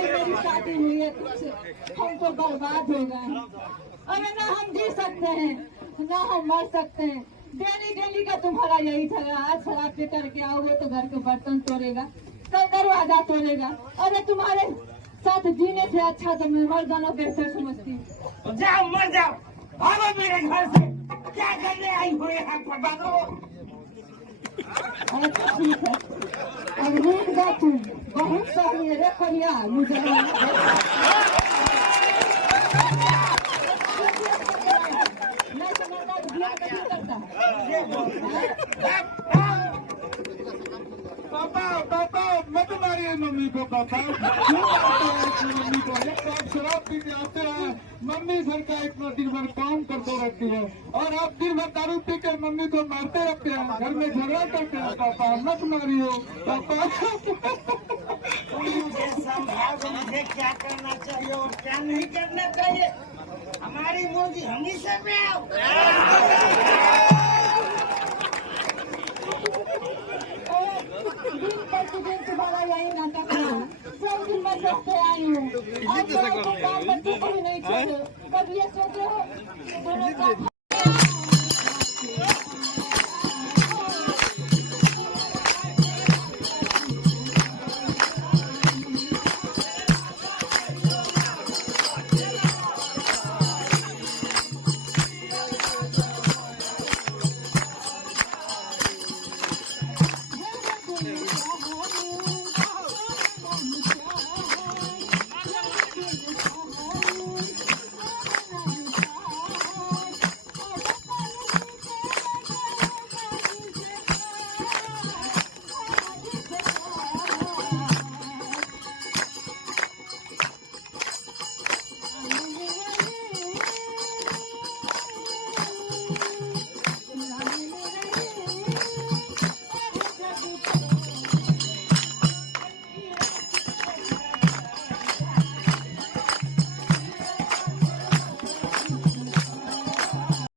मेरी शादी हुई है तुझसे, हम तो बर्बाद हो गए हैं। अरे ना हम जी सकते हैं ना हम मर सकते हैं। डेली डेली का तुम्हारा यही झगड़ा। आज शराब पी करके आओगे तो घर के बर्तन तोड़ेगा, कल दरवाजा तोड़ेगा। अरे तुम्हारे साथ जीने से अच्छा तो मैं मर जाना बेहतर समझती हूँ। जाओ मर जाओ, भागो मेरे घर से। क्या करने आई हो यहाँ पर? भागो। अच्छा ठीक है, अब रूठ जा तुम। बहुत सही है रे कन्या, मुझे मैं समझदार बिया नहीं करता है। पापा पापा मत मारिए मम्मी को। पापा क्यों मारते हैं अपनी मम्मी को? एक तो आप शराब पी के आते हैं, मम्मी घर का इतना दिन भर काम करते रहती है और आप दिन भर दारू पी के मम्मी को मारते रहते हैं, घर में झगड़ा करते हैं। पापा मत मारिए पापा। मुझे समझाओ, मुझे क्या करना चाहिए और क्या नहीं करना चाहिए। हमारी मोदी हमी से पे आओ। दिन तुम्हारा यही नाटक है। सब दिन मैं देखते आई हूँ, अब बाल बच्चों को भी नहीं छोड़े। कब ये सोचे हो दोनों का